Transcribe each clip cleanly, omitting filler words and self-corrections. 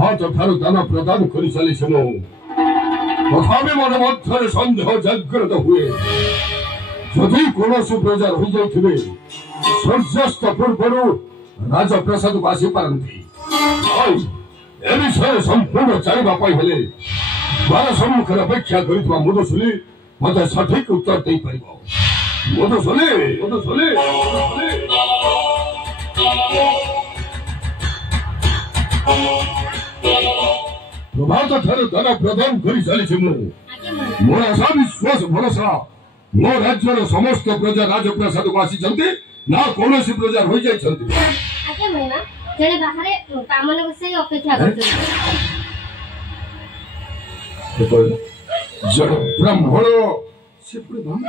प्रभात ठारू दान प्रदान कर चली तथापि मन मध्य सन्देह जाग्रत हुए जदि कौन प्रजा रही जाइए सूर्यास्त पूर्व राजप्रसाद को आसी पारती ए विषय संपूर्ण जानवाई हेले द्वार सम्मुखें अपेक्षा कर मुदुसुली मत सठिक उत्तर दे पार मुदुसुली मुदुसुली प्रभात ठारू दान प्रदान कर चली मोर आशा विश्वास भरोसा मो राज्यर समस्त प्रजा राजप्रसाद को आसी ना कौन प्रजा रही जाइछंती आके महिमा जने बाहरे कामन को से अपेक्षा करते जड़ ब्राह्मण से पूरे धाम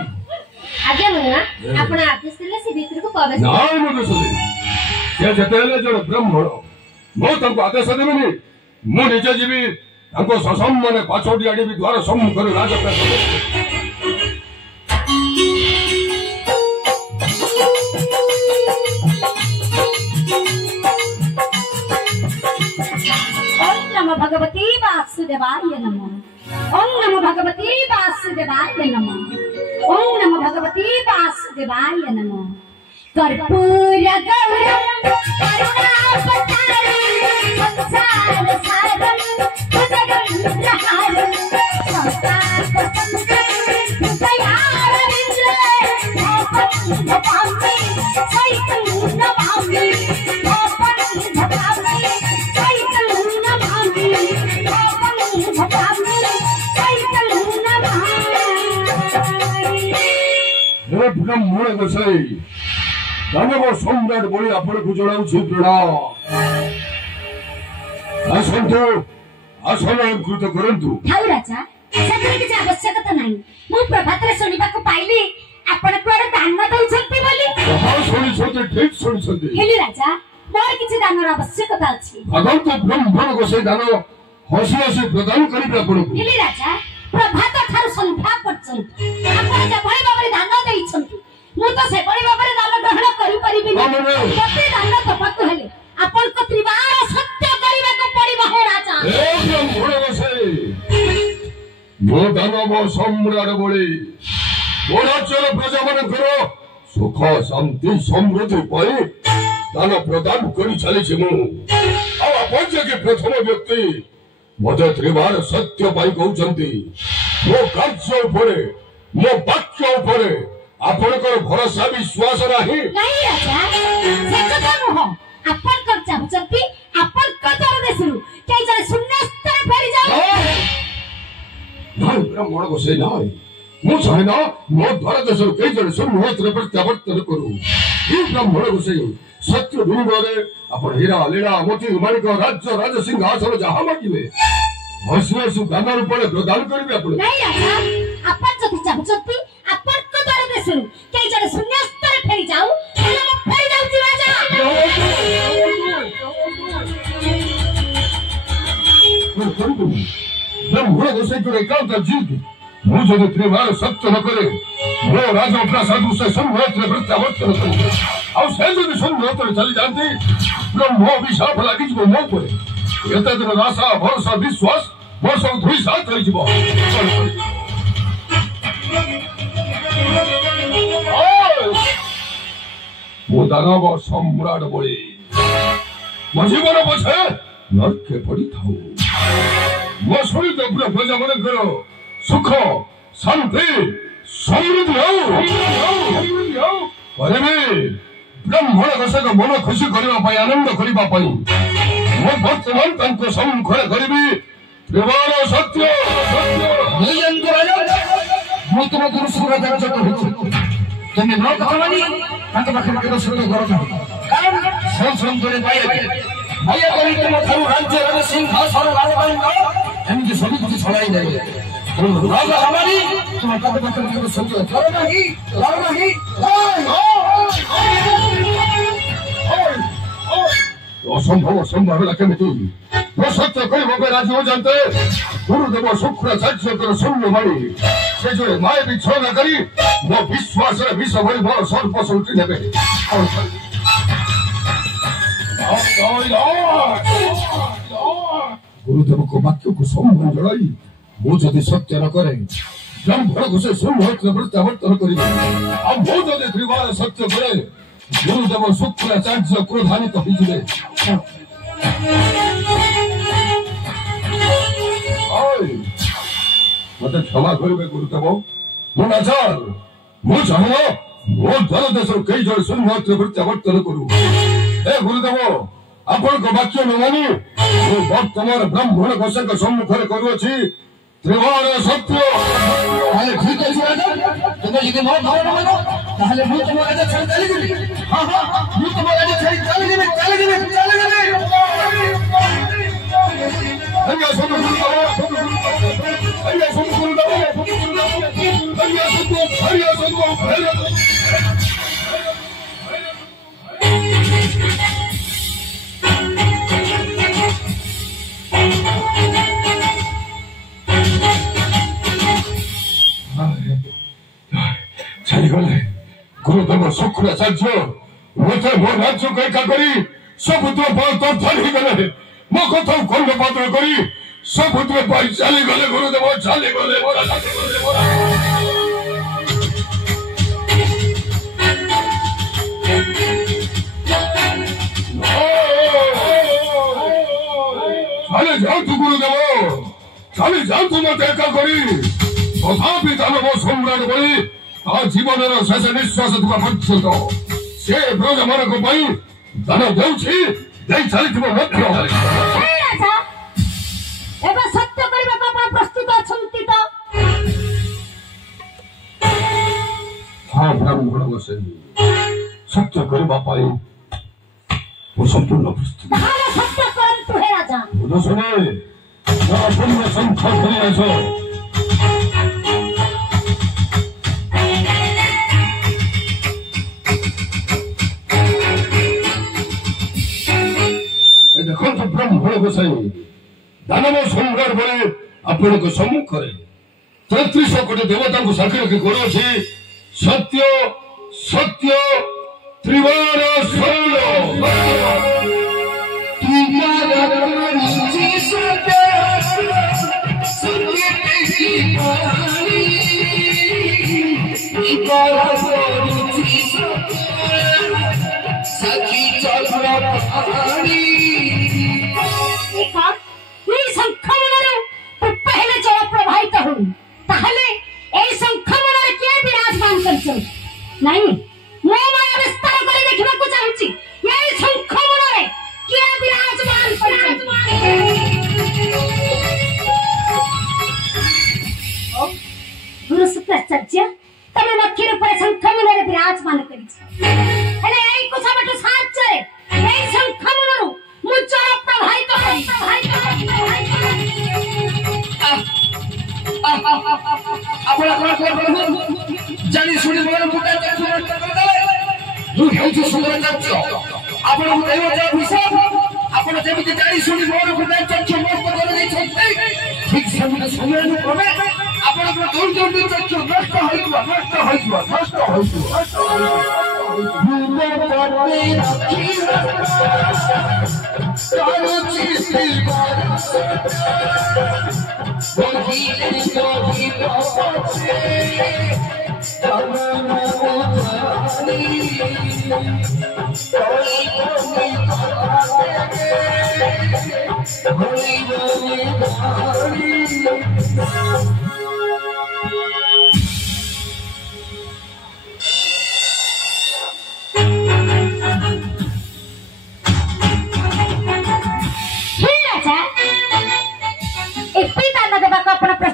आके महिमा आपण आदेश दिले से भीतर को प्रवेश ना मत सुनी से जतेले जड़ ब्राह्मण मो तंको आदेश देबेनी मो निजे जीवी तंको ससम्मान पाछोडी आडी भी द्वार सम्मुख कर राजप्रसाद भगवती वासुदेवाय नमः। ओम नमो भगवती वासुदेवाय नमः। ओम नमो भगवती वासुदेवाय नमः। कर्पूर गौरम करुणावतारम संसार सारम भुजगेन्द्रहारम संतापसंगम दयारविंद्र भवामि चैतन्य नमामि भवामि ब्राह्मण गोसाई दानव सम्राट बोली आपण को जणाउछि प्रणाम आसंतु आसन अलंकृत करंतु थाउ राजा सतरे किछ आवश्यकता नाही मु प्रभातरे सुनिबा को पाइली आपण कोड दान दउछंती बोली हां सुनि छते ठीक सुनि छते हेली राजा मोर किछ दानर आवश्यकता अछि भगवत ब्राह्मण गोसाई दान हसी हसी प्रदान करिबे आपण को हेली राजा प्रभात ठारू संध्या पर्यंत आपण जे भଳି भाबरे दान देइछंती मु तो से भଳି भाबरे दान ग्रहण करि परिबि प्रति दान तपकु हेले आपण को त्रिवार सत्य करिबे को पड़िबो हे राजा ए ब्राह्मण गोसाई मो दानव सम्राट बोली मो राज्यर प्रजा मन करो सुख शांति समृद्धि पाई दान प्रदान करि चली छि मु आ आपण जे प्रथम व्यक्ति मते त्रिवार सत्य पाई कहउचंती मो कार्य उपरे मो वाक्य उपरे आपनकर भरोसा विश्वास नाही राजा से कथा नुह आपण कर चाहउचंती आपण कतर देसरु के जने शून्य स्तर फेरी जाऊ नाही ब्राह्मण गोसाई नाही मु चाहे ना मो द्वार देसरु के जने शून्य स्तर प्रत्यावर्तन करू ई ब्राह्मण गोसाई सत्य विनिमय आपण हीरा लीला मोती माणिक राज्य राज सिंहासन जहा मागिबे हसी दान रूपे प्रदान करेंगे आप नहीं राजा अपन जति चाहउचंती अपन कतर देसरु के जने शून्य स्तर फेरी जाऊ हेले मो फेरी जाउची राजा ब्राह्मण गोसाई को एकांत जीत मुझे त्रिवार सत्य न करे मो राजप्रसाद से सम्राट प्रत्यावर्तन करे और से जो सम्राट चली जानती ब्रह्म अभिशाप लगी मो पर एते दिन आशा भरोसा विश्वास वर्ष धुई साथ चली जीव मो दानव सम्राट बोली मो जीवन पछे नरके पड़ी थाऊ मो शरीर प्रजा मन करो सुख शांति समृद्धि हो ब्राह्मण गोसाई मन खुशी करने आनंद करने मो वर्तमान तंको सम्मुखरे करिबी त्रिवार सत्य सत्य मु तुम गुरु सुरदार जक होछि तुम न कहमानी तांक पाखरे केरो सुरद घर कारण सब संतरे पाए भय करी तुम थाउ राज्य राज सिंहासन लाल पाइन एमि सब कुछ छलाई दे तुम न कहमानी तुम तांक पाखरे केरो सुरद घर नाही असंभव संभव केमिति वो सत्य कही मो राजी हो जानते गुरुदेव शुक्राचार्य कर शून्य मारी से जो माया विच्छेद करी मो विश्वास विष भरी मोर सर्प सौटी नेबे और गुरुदेव को वाक्य को सम्मान जड़ाई मुझे सत्य न करे ब्राह्मण को से संहत प्रत्यावर्तन करेंगे अब मुझे त्रिवार सत्य करे गुरुदेव शुक्राचार्य क्रोधान्वित होइजिबे मत क्षमा करेंगे गुरुदेव मुनाचार मु चाहे मो धर देश कई जन संहत प्रत्यावर्तन करू हे गुरुदेव आपण को वाक्य न मानी वर्तमान ब्राह्मण घोषक सम्मुखरे करूअछि त्रिवार सत्य ताले ठीक है राजा तुम यदि मो भाव न मानो ताले मु तुम राजा छाड़ चली गई हां हां मु तुम राजा छाड़ चली गई हरिया सुन हरिया सुन हरिया सुन गले गुरुदेव शुक्राचार्य मत मो राज्य कैका करी सबुद्र पर धरी गले मो कथा खंड पात्र करी सबुद्र पर चली गले गुरुदेव चली गले चले जाओ तू गुरुदेव चले जाओ तू मत एका करी तथापि दानव सम्राट बनी जीवन शेष निश्वास पर्यंत से ब्रज मान दान दे चली सत्य प्रस्तुत अच्छा हाँ ब्राह्मण गोसाई सत्य करने संपूर्ण प्रस्तुत सत्य करंतु हे राजा बोलो सुने पुण्य संख्या देखो ब्राह्मण गोसाई दानव सम्राट बने आपण सम्मुख 33 कोटी देवता को साक्षी रखी करो सत्य सत्य त्रिवार पहले जल प्रभावित हो संक्रमण किए विराजमान कर नहीं मो माया विस्तार कर देखा चाहूँ यही संक्रमण किए विराजमान गुरु शुक्राचार्य तमे मक्खी रूप संक्रमण विराजमान कर जानी सुनी मोर मुटा तू हेउछु शुक्राचार्य आपण देवता विषय आपण जेमिति जानी सुनी मोर मुटा चक्ष नष्ट कर दे छथि ठीक समय क्रमे आपण दूर दूर चक्ष नष्ट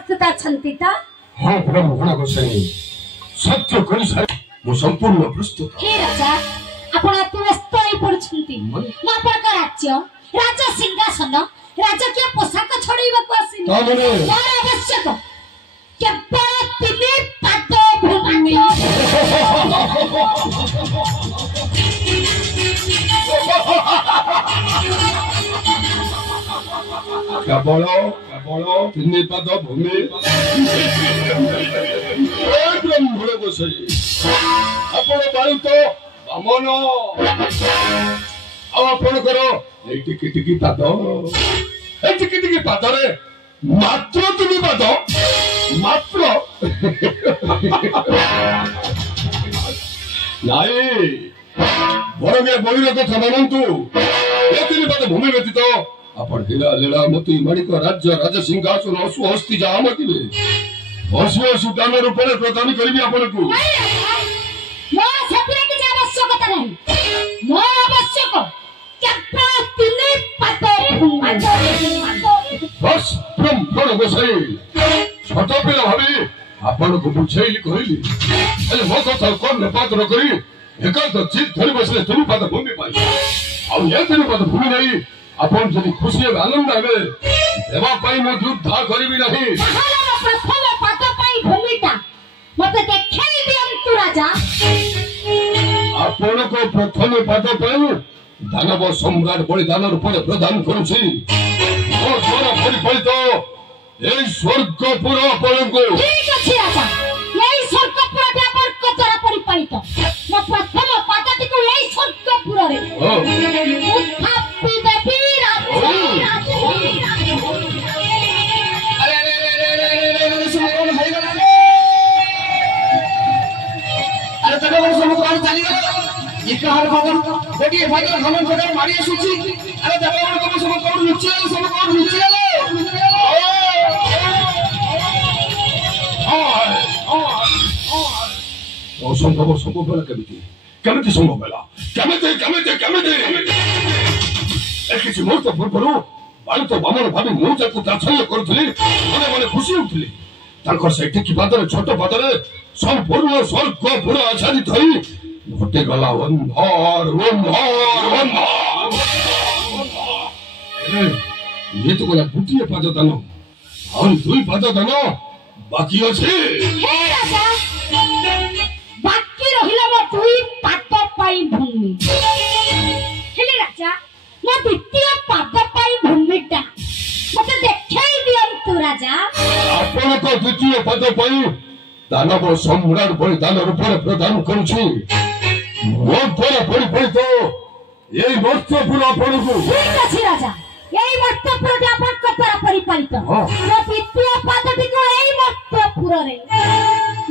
प्रस्तुत अच्छा हाँ ब्राह्मण गोसाई सत्य कर संपूर्ण प्रस्तुत हे राजा आपण अति व्यस्त होई पड़छंती मापर का राज्य राजा सिंहासन राजकीय पोशाक छड़ाइबा को आसिनी मोर आवश्यक केवल तिने पाद भूमि केवल तिने पाद भूमि ब्राह्मण गोसाई आपण बालित बामन आपणकर टिकी पाद টিকি টিকি পাদরে মাত্র তুমি পাদ মাত্র নাই বরং এ বলির কথা ମାନନ୍ତୁ ଏ ତିନି ପାଦ ଭୂମି ବ୍ୟତୀତ ଆପଣ ହୀରା ଲୀଳା ମୋତି ମାଣିକ ରାଜ୍ୟ ରାଜ ସିଂହାସନ ଅଶୁ ହସ୍ତି ଯାହା ମାଗିବେ ଅଶୁ ଅଶୁ ଦାନ ରୂପରେ ପ୍ରଦାନ କରିବି ଆପଣଙ୍କୁ। ମୋର ସେଥିରେ କିଛି ଆବଶ୍ୟକତା ନାହିଁ। ମୋର ଆବଶ୍ୟକ କେବଳ ତିନି ପାଦ ଭୂମି। ବସ୍ ବ୍ରହ୍ମଣ ଗୋସାଇ ଛୋଟ ପିଲା ଭାବି ଆପଣଙ୍କୁ ବୁଝେଇଲି କହିଲି ହେଲେ ମୋ କଥା କର୍ଣ୍ଣପାତ ନ କରି ଏକାନ୍ତ ଜିଦ୍ ଧରି ବସିଲେ ତିନି ପାଦ ଭୂମି ପାଇ ଆଉ ଏ ତିନି ପାଦ ଭୂମି ନେଇ ଆପଣ ଯଦି ଖୁସି ହେବେ ଆନନ୍ଦ ହେବେ ଦେବା ପାଇଁ ମୁଁ ଯୁଦ୍ଧ କରିବି ନାହିଁ। ପ୍ରଥମ ପାଦ ପାଇଁ ଭୂମିଟା ମତେ ଦେଖେଇ ଦିଅନ୍ତୁ ରାଜା। ଆପଣଙ୍କ ପ୍ରଥମ ପାଦ ପାଇଁ ଦାନବ ସମ୍ରାଟ ବଳିଦାନ ରୂପରେ ପ୍ରଦାନ କରୁଛି ମୋ ସ୍ୱର ପରିଫଳିତ এই স্বর্গপুর ଆପଣଙ୍କୁ। ঠিক ଅଛି ରାଜା এই ସ୍ୱର୍ଗପୁରଟି ଆପଣଙ୍କ ଦ୍ୱାରା ପରିପାଳିତ ମୋ ପ୍ରଥମ ପାଦଟିକୁ এই ସ୍ୱର୍ଗପୁରରେ ଉତ୍ଥାପି ଦେବି ମାରି ଆସୁଛି ଆରେ ଦେବଗଣ ତମ ସବୁ କୋଉଠି ଲୁଚିଗଲେ ସବୁ କୋଉଠି ଲୁଚିଗଲେ ଅସମ୍ଭବ ସମ୍ଭବ ହେଲା କେମିତି କେମିତି ସମ୍ଭବ ହେଲା କେମିତି କେମିତି କେମିତି କିଛି ମୁହୂର୍ତ୍ତ ପୂର୍ବରୁ ବାଳିତ ବାମନ ଭାବି ମୁଁ ତାକୁ ତାଚ୍ଛଲ୍ୟ କରୁଥିଲି ମନେ ମନେ ଖୁସି ହେଉଥିଲି ତାଙ୍କର ସେ ଟିକି ପାଦରେ ଛୋଟ ପାଦରେ ସମ୍ପୂର୍ଣ୍ଣ ସ୍ୱର୍ଗପୁର ଆଚ୍ଛାଦିତ ହୋଇ ଘଟିଗଲା ଅନ୍ଧାର ଅନ୍ଧାର ଅନ୍ଧାର। ଇଏ ତ ଗଲା ଗୋଟିଏ ପାଦ ଦାନ ଆହୁରି ଦୁଇ ପାଦ ଦାନ ବାକି ଅଛି। ହେ ରାଜା ବାକି ରହିଲା ମୋ ଦୁଇ ପାଦ ପାଇଁ ଭୂମି ହେଲେ ରାଜା ମୋ ଦ୍ୱିତୀୟ ପାଦ ପାଇଁ ଭୂମିଟା ମତେ ଦେଖେଇ ଦିଅନ୍ତୁ ରାଜା। ଆପଣଙ୍କ ଦ୍ୱିତୀୟ ପାଦ ପାଇଁ ଦାନବ ସମ୍ରାଟ ବଳିଦାନ ରୂପରେ ପ୍ରଦାନ କରୁଛି ମୋ ଦ୍ୱାରା ପରିପଳିତ ଏଇ ମର୍ତ୍ତ୍ୟପୁର ଆପଣଙ୍କୁ। ଠିକ ଅଛି ରାଜା এই মর্ত্যপুরটি আপনার দ্বারা পরিপালিত ମୋ ଦ୍ୱିତୀୟ ପାଦଟିକୁ এই ମର୍ତ୍ତ୍ୟପୁରରେ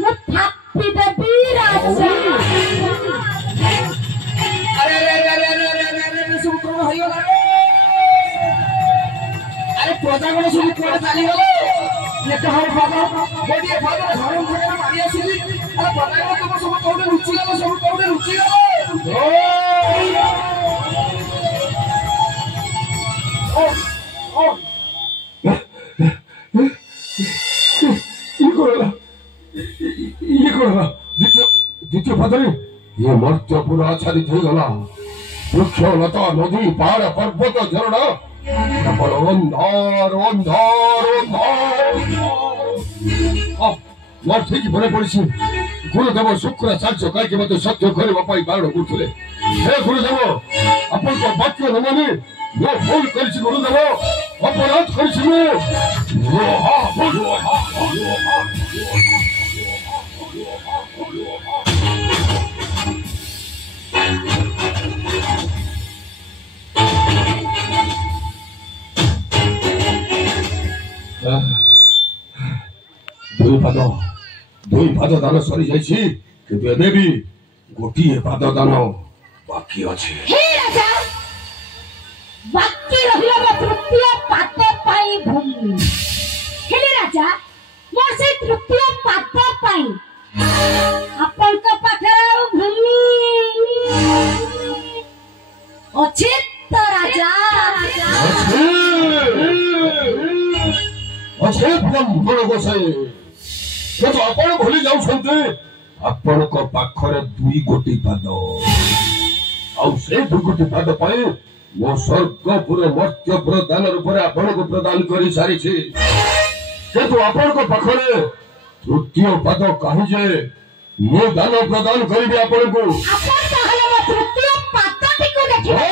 ମୁଁ ଥାପି ଦେବି ରାଜା। ସବୁ କଣ ହେଇଗଲା ଆରେ ପ୍ରଜାଗଣ ସବୁ କୁଆଡେ ଚାଲିଗଲେ ଗୋଟିଏ ପାଦ ଘର ମାରି ଆସିଲି ଆରେ ପ୍ରଜାଗଣ ତମ ସବୁ କୋଉଠି ଲୁଚିଗଲେ ସବୁ କୋଉଠି ଲୁଚିଗଲେ ଦ୍ୱିତୀୟ ପାଦରେ ଏ ମର୍ତ୍ତ୍ୟପୁର ଆଚ୍ଛାଦିତ ହୋଇଗଲା ବୃକ୍ଷ ଲତା ନଦୀ ପାହାଡ଼ ପର୍ବତ ଝରଣା କେବଳ ଅନ୍ଧାର ଅନ୍ଧାର ଅନ୍ଧାର। ମୋର ଠିକ ମନେ ପଡିଛି ଗୁରୁଦେବ ଶୁକ୍ରାଚାର୍ଯ୍ୟ କାହିଁକି ମୋତେ ସତ୍ୟ କରିବା ପାଇଁ ବାରଣ କରୁଥିଲେ। ହେ ଗୁରୁଦେବ ଆପଣଙ୍କ ବାକ୍ୟ ନ ମାନି ମୁଁ ଭୁଲ କରିଛି ଗୁରୁଦେବ ଅପରାଧ କରିଛି ମୁଁ। ଦୁଇ ପାଦ ଦାନ ସରିଯାଇଛି କିନ୍ତୁ ଏବେ ବି ଗୋଟିଏ ପାଦ ଦାନ ବାକି ଅଛି। ବାକି ରହିଲା ମୋ ତୃତୀୟ ପାଦ ପାଇଁ ଭୂମି ହେଲେ ରାଜା ମୋର ସେଇ ତୃତୀୟ ପାଦ ପାଇଁ ଆପଣଙ୍କ ପାଖରେ ଆଉ ଭୂମି ଅଛି ତ ରାଜା? ଅଛି ବ୍ରହ୍ମଣ ଗୋସାଇ କିନ୍ତୁ ଆପଣ ଭୁଲି ଯାଉଛନ୍ତି ଆପଣଙ୍କ ପାଖରେ ଦୁଇ ଗୋଟି ପାଦ ଆଉ ସେଇ ଦୁଇ ଗୋଟି ପାଦ ପାଇଁ ମୋ ସ୍ୱର୍ଗପୁର ମର୍ତ୍ତ୍ୟପୁର ଦାନ ରୂପରେ ଆପଣଙ୍କୁ ପ୍ରଦାନ କରି ସାରିଛି କିନ୍ତୁ ଆପଣଙ୍କ ପାଖରେ ତୃତୀୟ ପାଦ କାହିଁ ଯେ ମୁଁ ଦାନ ପ୍ରଦାନ କରିବି ଆପଣଙ୍କୁ। ଆପଣ ତାହେଲେ ମୋ ତୃତୀୟ ପାଦଟିକୁ ଦେଖିବେ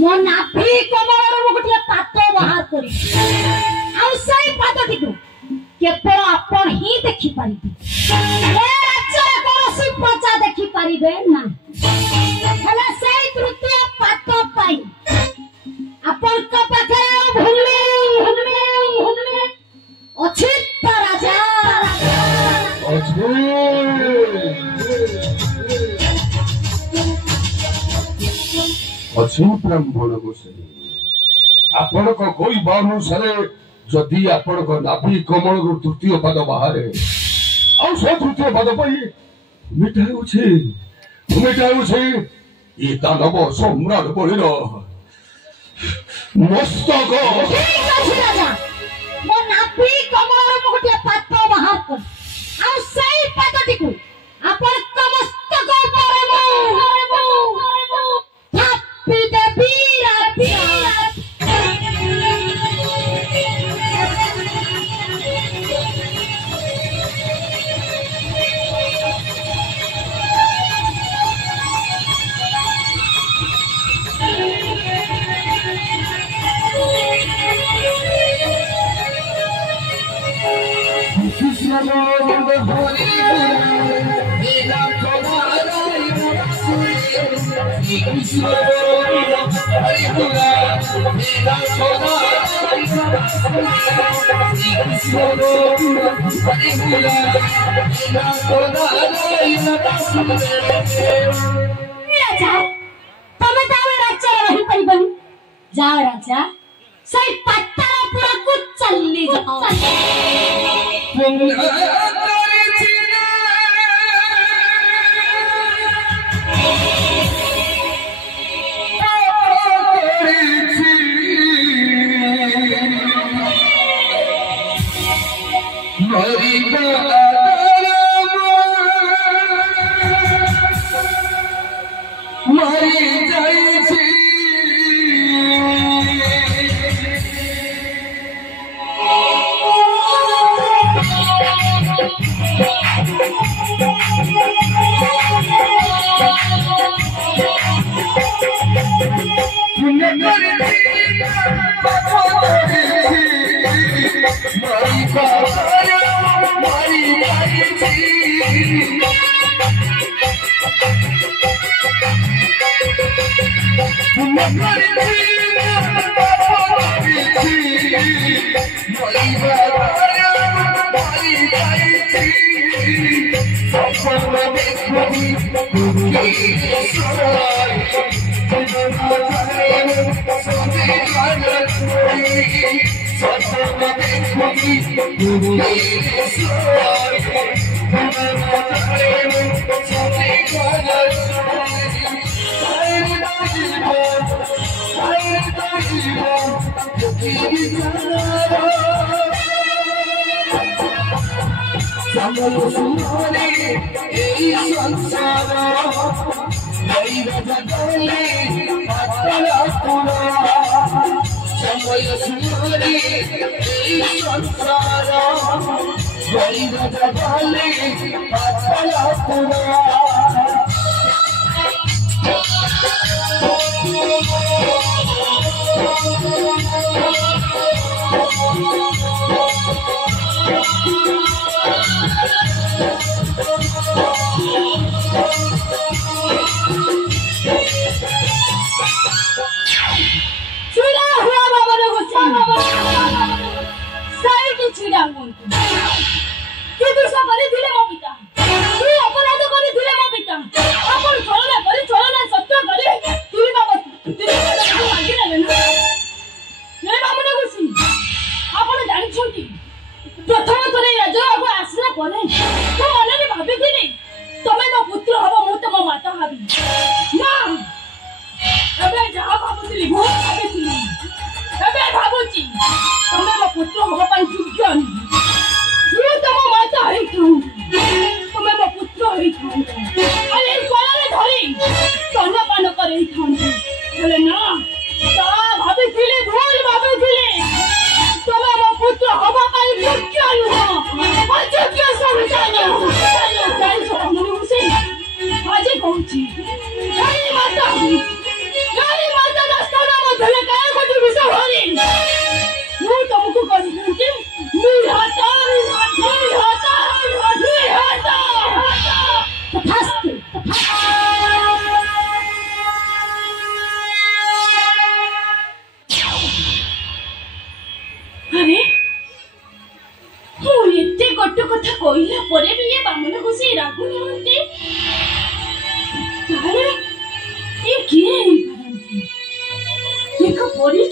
ମୋ ନାଭି କମଳରୁ ମୁଁ ଗୋଟିଏ ପାଦ ବାହାର କରିବି ଆଉ ସେଇ ପାଦଟିକୁ କେବଳ ଆପଣ ହିଁ ଦେଖିପାରିବେ ଏ ରାଜ୍ୟରେ କୌଣସି ପ୍ରଜା ଦେଖିପାରିବେ ନା। ହେଲେ ସେଇ ତୃତୀୟ ପାଦ ପାଇଁ ଆପଣଙ୍କ ପାଖରେ अच्छी ब्राह्मण गोसाई आपण को कोई अनुसारे जदि आपण को नाभि कमल तृतीय पद बाहर आ तृतीय पद मिटाऊे ये दानव सम्राट बलिर मस्तक मो नाभि कमल गोटे पाद बाहर कर आ सेई पादटी को आपण मस्तक ऊपर थापी देबी राती जाओ राजा सही पत्ता पूरा कुछ चली जाओ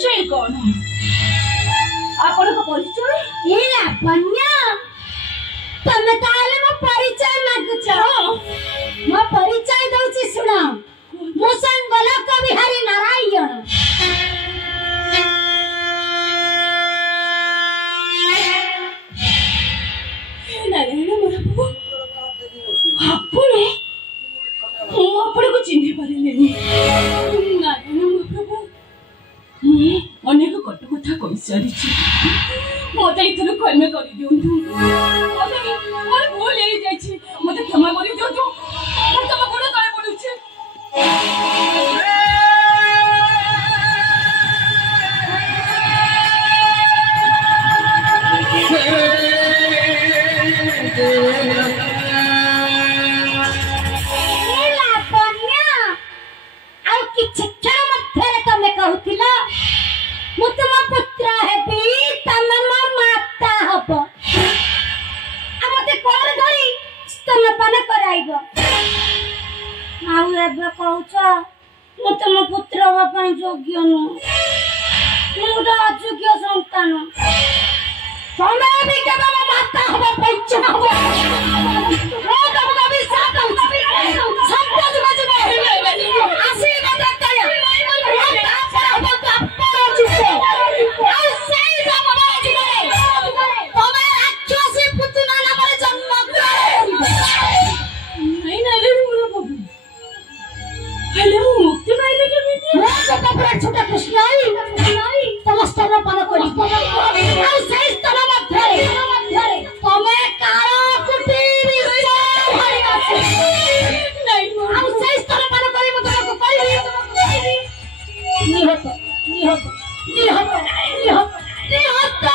ପରିଚୟ କଣ? ଆପଣଙ୍କ ପରିଚୟ? ଏ ଲାବଣ୍ୟ, ତମେ ତାହେଲେ ମୋ ପରିଚୟ ମାଗୁଛ? ମୋ ପରିଚୟ ଦଉଛି ଶୁଣ। ମୁଁ ଗୋଲକ ବିହାରୀ ନାରାୟଣ। ନାରାୟଣ ମହାପ୍ରଭୁ, ଆପଣ? ମୁଁ ଆପଣଙ୍କୁ ଚିହ୍ନି ପାରିଲିନି। ନାରାୟଣ ମହାପ୍ରଭୁ, ମୁଁ ଅନେକ କଟୁ କଥା କହିସାରିଛି। ମତେ ଏଥର କ୍ଷମା କରିଦିଅନ୍ତୁ। ମୋର ଭୁଲ ହେଇଯାଇଛି, ମତେ କ୍ଷମା କରିଦିଅନ୍ତୁ। ମୁଁ ତମ ଗୋଡ଼ ତଳେ ପଡୁଛି। ଆଉ କିଛି କ୍ଷଣ ମଧ୍ୟରେ ତମେ କହୁଥିଲ ମୁଁ ତୁମ ପୁତ୍ର ହେବି, ତମେ ମୋ ମାତା ହବ, ଆଉ ମତେ କୋଳ ଧରି ସ୍ତନପାନ କରାଇବ। ଆଉ ଏବେ କହୁଛ ମୁଁ ତୁମ ପୁତ୍ର ହବା ପାଇଁ ଯୋଗ୍ୟ ନୁହଁ, ମୁଁ ଗୋଟେ ଅଯୋଗ୍ୟ ସନ୍ତାନ। ତମେ ବି କେବେ ମୋ ମାତା ହବ ପଞ୍ଚ ହବ। ମୁଁ ତମକୁ ଅଭିଶାପ ଦଉଛି, ସମ୍ପଦ ଯିବ ଆଶୀର୍ବାଦ ତଳେ ତାପରେ ହବ ଆପଣ ଯିବ। ଆଉ ସେଇ ଜନ୍ମ ଜୀବନରେ ତମେ ରାକ୍ଷସୀ ପୁତନା ନାମରେ ଜନ୍ମ କରିବ। ନାଇଁ ନାଇଁ ମୋର ବାବୁ, ହେଲେ ମୁଁ ମୁକ୍ତି ପାଇବି କେମିତି? ମୁଁ ଗୋପପୁର ଛୋଟ କୃଷ୍ଣ ତମ ସ୍ତନପାନ କରିବ। ଆଉ ସେଇ ସ୍ତନ ମଧ୍ୟରେ ତମେ କାଳ କୁଟି ଆଉ ସେଇ ସ୍ତନପାନ କରି ମୁଁ ତମକୁ କହିବି ନିହତ ନିହତ ନିହତ ନିହତ ନିହତ।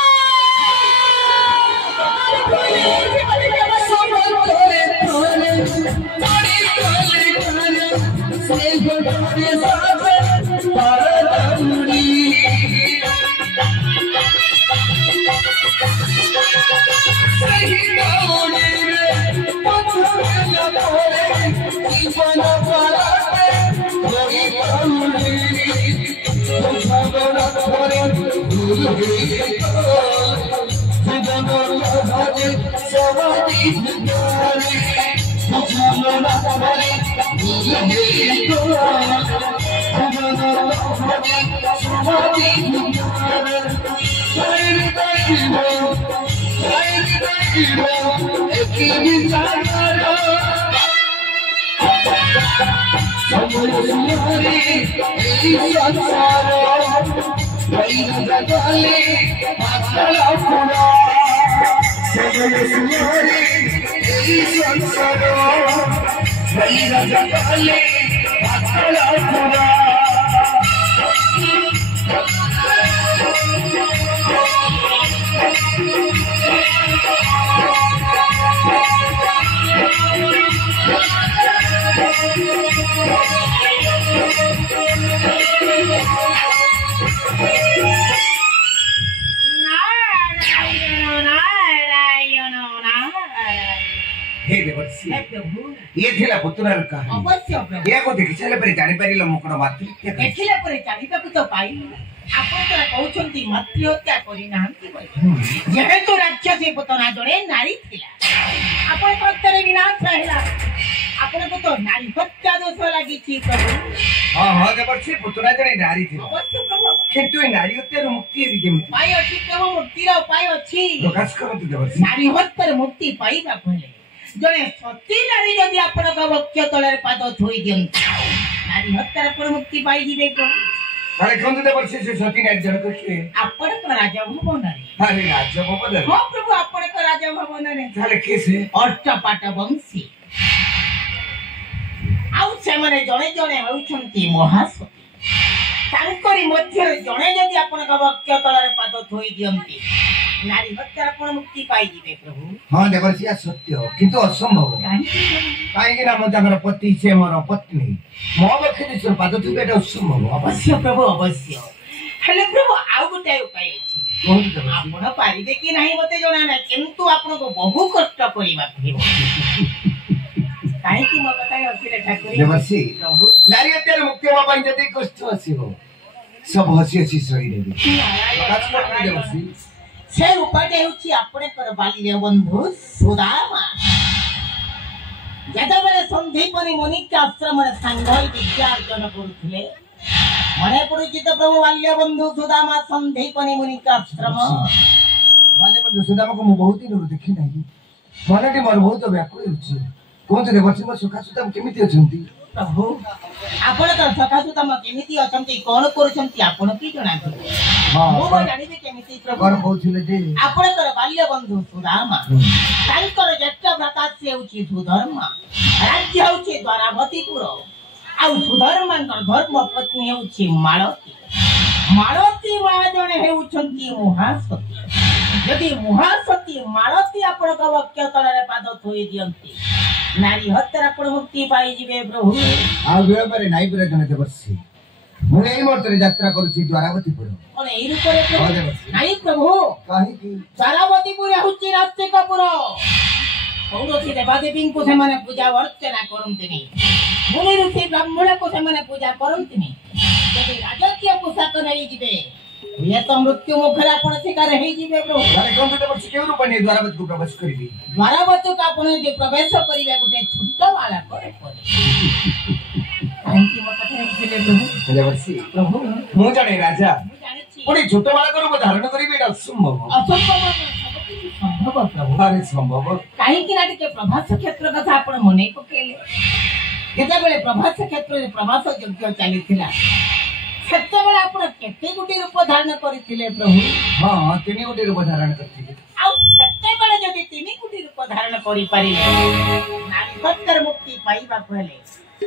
ये थिला पुत्रर कहानी अवश्य प्रभु ये को देखि चले परे जानि पारिल मुकड़ मातृ देखिला परे जानिबा को तो पाइल। आपण तरा कहउछंती मातृ हत्या करि नाहंती बोल जेहेतु राक्षसी पुतना जणे नारी थिला आपण पत्तरे विनाश रहला। आपण को तो नारी हत्या दोष लागि छी प्रभु। हां हां देवर्षि पुतना जणे नारी थिला अवश्य प्रभु किंतु ए नारी हत्या मुक्ति भी केम उपाय अछि प्रभु। मुक्तिर उपाय अछि प्रकाश करत देवर्षि। नारी हत्यार मुक्ति पाइबा पहिले जणे सती नारी जदि आपण का वक्ष तळे पाद थोई दियंत नारी हत्यार पर मुक्ति पाइ दिबे प्रभु। अरे कौन देवर्षि से सती नारी जन कखे आपण का राजा भवन रे। अरे राजा भवन हां प्रभु आपण का राजा भवन रे ताले केसे अष्टपाट वंशी आउ से माने जणे जणे होउछंती महासती तांकरी मध्य जणे जदि आपण का वक्ष तळे पाद थोई दियंती नारी हत्यार पर मुक्ति पाइ दिबे प्रभु। हां देवर्षि सत्य किंतु असंभव काहे कि ना मताकर पति से मोर पत्नी मो बखि से पाद थुबे असंभव। अवश्य प्रभु अवश्य हेले प्रभु आउ गोटे उपाय अछि आपण पारिबे कि नाही मते जणा ना किंतु आपण को बहु कष्ट करिबा पड़िबो। काहे कि म बताय अखिले ठाकुर देवर्षि प्रभु नारी हत्यार मुक्ति होबा पई जति कष्ट आसीबो सब हसी हसी सही रे से रूपटे होची आपणकर बाल्य बंधु सुदामा ଯେତେବେଳେ ସନ୍ଧୀପନି ମୁନିକା ଆଶ୍ରମରେ ସାଙ୍ଗ ହୋଇ ବିଦ୍ୟା ଅର୍ଜନ କରୁଥିଲେ ମନେ ପଡୁଛି ତ ପ୍ରଭୁ ବାଲ୍ୟ ବନ୍ଧୁ ସୁଦାମା ସନ୍ଧୀପନି ମୁନିକା ଆଶ୍ରମ ବାଲ୍ୟ ବନ୍ଧୁ ସୁଦାମାକୁ ମୁଁ ବହୁତ ଦିନରୁ ଦେଖି ନାହିଁ ମନଟି ମୋର ବହୁତ ବ୍ୟାକୁଳ ହେଉଛି କୁହନ୍ତୁ ଦେବର୍ଷି ମୋ ସୁଖା ସୁଦାମ କେମିତି ଅଛନ୍ତି ପ୍ରଭୁ ଆପଣଙ୍କର ସଖା ସୁଦାମ କେମିତି ଅଛନ୍ତି କଣ କରୁଛନ୍ତି ଆପଣ କି ଜଣାନ୍ତୁ ମୁଁ ଜାଣିବି କେମିତି ପ୍ରଭୁ କଣ କହୁଥିଲେ ଯେ ଆପଣଙ୍କର ବାଲ୍ୟ ବନ୍ଧୁ ସୁଦାମା ତାଙ୍କର ଜ୍ୟେଷ୍ଠ ଭ୍ରାତା ସେ ହେଉଛି ସୁଧର୍ମା ରାଜ୍ୟ ହେଉଛି ଦ୍ୱାରାବତୀପୁର ଆଉ ସୁଧର୍ମାଙ୍କର ଧର୍ମ ପତ୍ନୀ ହେଉଛି ମାଳତୀ ମାଳତୀ ମା ଜଣେ ହେଉଛନ୍ତି ମହାସତୀ ଯଦି ମହାସତୀ ମାଳତୀ ଆପଣଙ୍କ ବକ୍ଷ ତଳରେ ପାଦ ଥୋଇ ଦିଅନ୍ତି ନାରୀ ହତ୍ୟାର ଆପଣ ମୁକ୍ତି ପାଇଯିବେ ପ୍ରଭୁ ଆଉ ବିଳମ୍ବରେ ନାଇଁ ପୁରା ଜଣେ ଦେବର୍ଷି ମୁଁ ଏଇ ମୁହୂର୍ତ୍ତରେ ଯାତ୍ରା କରୁଛି ଦ୍ୱାରାବତୀପୁର କଣ ଏଇ ରୂପରେ ନାଇଁ ପ୍ରଭୁ କାହିଁକି ଦ୍ୱାରାବତୀପୁର ହେଉଛି ନାସ୍ତିକପୁର କୌଣସି ଦେବାଦେବୀଙ୍କୁ ସେମାନେ ପୂଜା ଅର୍ଚ୍ଚନା କରନ୍ତିନି ମୁନି ଋଷି ବ୍ରାହ୍ମଣକୁ ସେମାନେ ପୂଜା କରନ୍ତିନି ଯଦି ରାଜକୀୟ ପୋଷାକ ନେଇଯିବେ ହୁଏତ ମୃତ୍ୟୁ ମୁଖରେ ଆପଣ ଶିକାର ହେଇଯିବେ ପ୍ରଭୁ କେଉଁ ରୂପ ନେଇ ଦ୍ୱାରାବତୀକୁ ପ୍ରବେଶ କରିବି ଦ୍ୱାରାବତୀକୁ ଆପଣ ଯଦି ପ୍ରବେଶ କରିବେ ଗୋଟେ ଛୋଟ ବାଳକରେ କାହିଁକି ମୋ କଥା ରଖିଥିଲେ ପ୍ରଭୁ ମୁଁ ଜାଣେ ରାଜା ମୁଁ ଜାଣିଛି ପୁଣି ଛୋଟ ବାଳକ ରୂପ ଧାରଣ କରିବି ଏଇଟା ଅସମ୍ଭବ ଅସମ୍ଭବ ସମ୍ଭବ ପ୍ରଭୁ ଆରେ ସମ୍ଭବ କାହିଁକି ନା ଟିକେ ପ୍ରଭାସ କ୍ଷେତ୍ର କଥା ଆପଣ ମନେ ପକେଇଲେ ଯେତେବେଳେ ପ୍ରଭାସ କ୍ଷେତ୍ରରେ ପ୍ରଭାସ ଯଜ୍ଞ ଚାଲିଥିଲା ସେତେବେଳେ ଆପଣ କେତେ ଗୋଟି ରୂପ ଧାରଣ କରିଥିଲେ ପ୍ରଭୁ ହଁ 3 ଗୋଟି ରୂପ ଧାରଣ କରିଥିଲି ଆଉ ସେତେବେଳେ ଯଦି 3 ଗୋଟି ରୂପ ଧାରଣ କରିପାରିଲେ ନାରୀ ହତ୍ୟାର ମୁକ୍ତି ପାଇବାକୁ ହେଲେ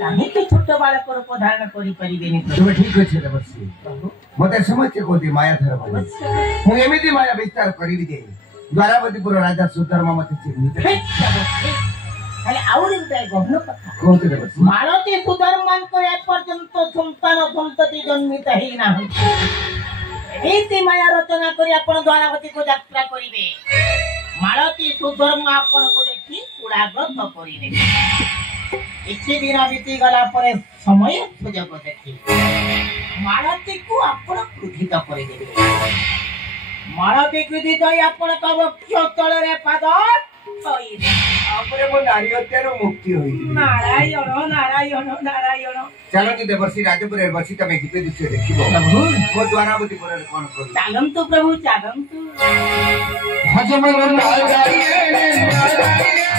କାହିଁକି ଛୋଟ ବାଳକ ରୂପ ଧାରଣ କରିପାରିବେନି ତୁମେ ଠିକ ଅଛି ଦେବର୍ଷି ମତେ ସମସ୍ତେ କହୁଛି ମାୟା ଧର ମୁଁ ଏମିତି ମାୟା ବିସ୍ତାର କରିବି ଯେ ଦ୍ୱାରାବତୀପୁର ରାଜା ସୁଧର୍ମା ମତେ ଚିହ୍ନିବେ ହେଲେ ଆହୁରି ଗୋଟେ ଗହନ କଥା କୁହନ୍ତୁ ଦେବର୍ଷି ମାଳତୀ ସୁଧର୍ମାଙ୍କର ଏପର୍ଯ୍ୟନ୍ତ ସନ୍ତାନ ସନ୍ତତି ଜନ୍ମିତ ହେଇନାହାନ୍ତି ଏମିତି ମାୟା ରଚନା କରି ଆପଣ ଦ୍ୱାରାବତୀକୁ ଯାତ୍ରା କରିବେ ମାଳତୀ ସୁଧର୍ମା ଆପଣଙ୍କୁ ଦେଖି କୁଳାଗ୍ରତ କରିବେ କିଛି ଦିନ ବିତିଗଲା ପରେ ସମୟ ସୁଯୋଗ ଦେଖିବେ ମାଳତୀକୁ ଆପଣ କ୍ରୋଧିତ କରିଦେବେ ମାଳତୀ କ୍ରୋଧିତ ହୋଇ ଆପଣଙ୍କ ବକ୍ଷ ତଳରେ ପାଦ ତାପରେ ମୋ ନାରୀ ହତ୍ୟାରୁ ମୁକ୍ତି ହୋଇଯିବି ନାରାୟଣ ନାରାୟଣ ନାରାୟଣ ଚାଲନ୍ତୁ ଦେବର୍ଷି ରାଜପୁରରେ ବସି ତମେ ଦିବ୍ୟ ଦୃଶ୍ୟ ଦେଖିବ ମୋ ଦ୍ୱାରାବତୀପୁରରେ କଣ କରିବି ଚାଲନ୍ତୁ ପ୍ରଭୁ ଚାଲନ୍ତୁ ଭଜମନ ନାରାୟଣ ନାରାୟଣ